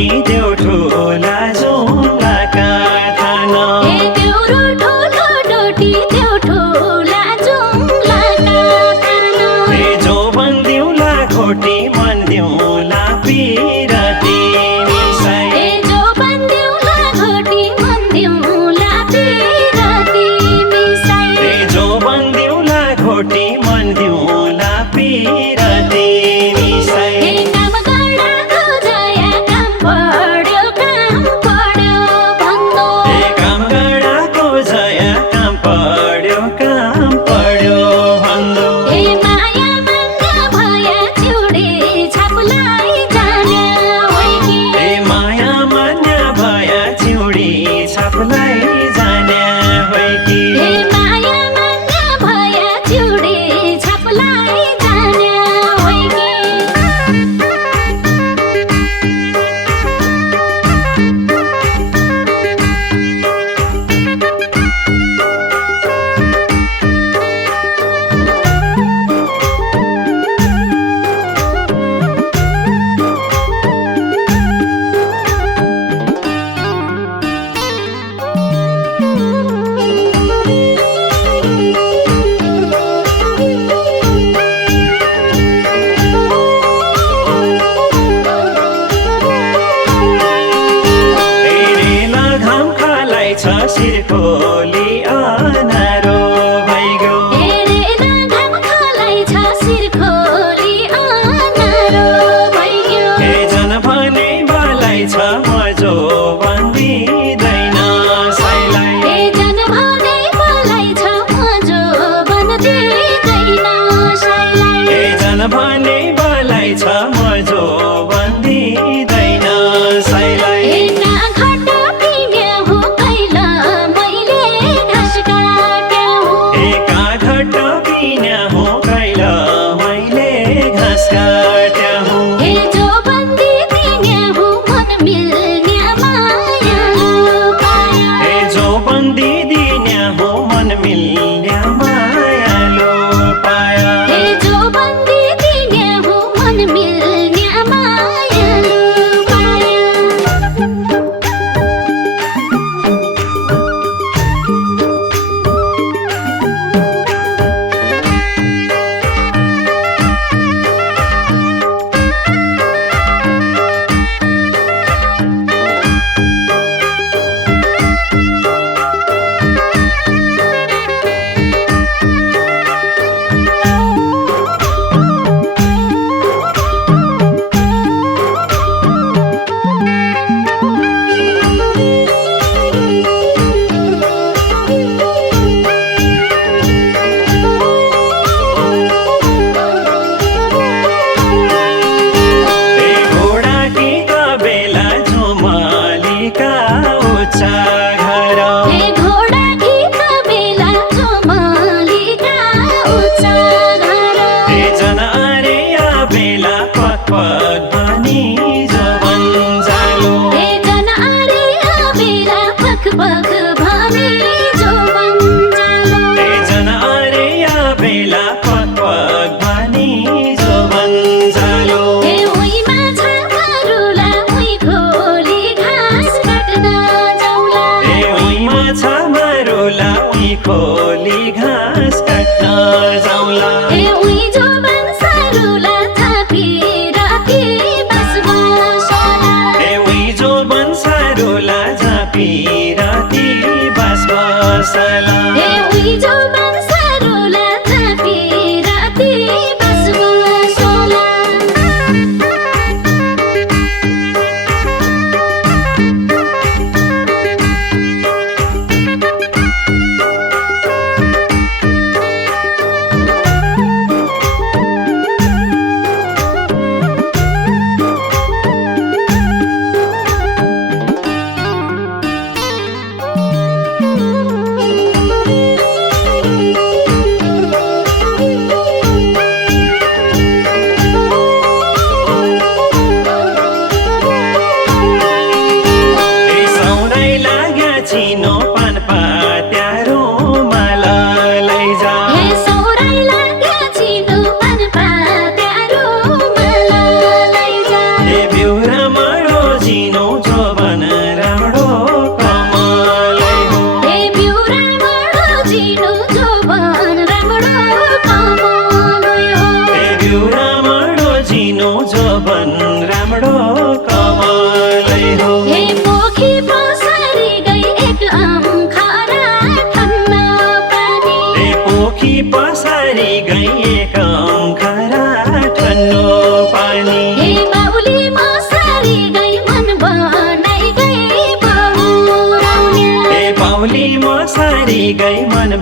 घोटी देऊ ठुला जुम्लाका थान देउरो ठुलो डोटी देउ ठुला जुम्लाका थान जो बन्दिउला घोटी मन दिउला पिरती मिसाई जो बन्दिउला घोटी मन दिउला पिरती मिसाई जो बन्दिउला घोटी मन दिउला पिरती मिसाई काम गर्दाको जया काम पढ्यो भन्नु काम गर्दाको जया काम पढ्यो भन्नु माया मान्य भया चिउडे छापुलाई जाने होइकी माया मान्य भया चिउडी छापुलाई जाने होइकी माया मान्य भया चिउडे छापुलाई जाने होइकी रेला घाम खालाई छ सिरकोली अनारो भइगयो हेरेला घाम खालाई छ सिरखोली अनारो भइग्यो हे जन भने बालाई छ मजो बन्दिँदैन साइलाई हे जन भने मलाई छ मजो बन्दिँदैन साइलाई हे जन भने बालाई छ मजो बन्दिँदैन साइलाई ना घट पिने हो कैला मैले जिउ राम्रो जिनो जोबन राम्रो कमलै हो हे पोखी पसारी गई एक आँखारा ठन्ना पानी हे पोखी पसारी गई एक आँखारा ठन्नो पानी हे बाउली मसारी गई मन बनाई गई बहुराउने हे बाउली मसारी गई मन